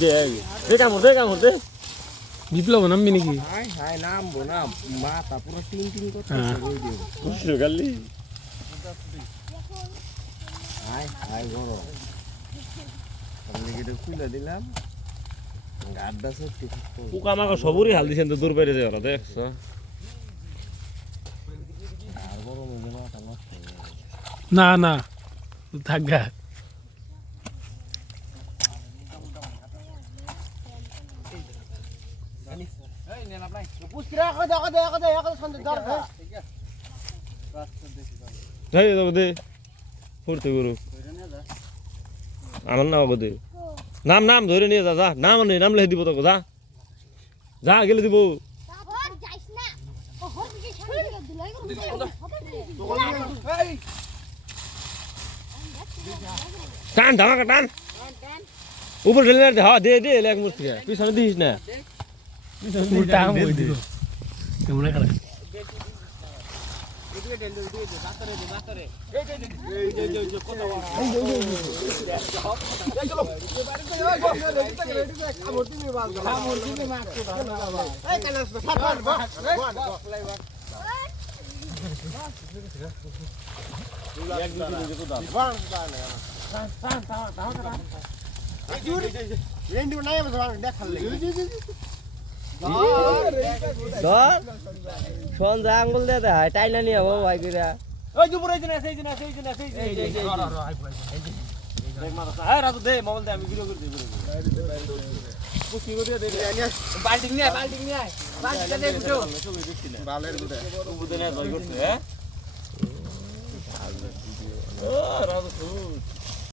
দে দে কামড় দে বিপ্লব নামবি নাকি high high নামবো না মাথা পুরো টিং টিং করতে ওই দিও বুঝছো গালি হাই হাই বড় আমি গিয়ে খুলে দিলাম গাড্ডা সত্যি পোকা আমাকে সবুরই হাল দিছেন তো দূর বাইরে যায় ওরা দেখছ আর বড় মনে মাথা নষ্ট না না থাকগা যাই দে ফুরতে গুরু আমার নাম দে নাম ধরে নিয়ে যা নাম লিখে দিব তোকে যা গেলে দিব টান ধামাকা টান উপর ঢেলে দে হ্যাঁ দে এক মুষ্টি পিছনে দিস না উল্টা আম হই দিল কেমন করে সন্ধ্যা আঙ্গুল দিয়ে দেয় টাইনা নিয়ে হবো ভাই কিরা ওই দুপুর এই দিন সেই রাজু দে মোবাইল দে আমি ভিডিও করে দেব পুষ্টি করে দে বাল্টি নিয়ে বাল্টি দে ভিডিও বালের বুদে না জয় করতে হ্যাঁ ও রাজু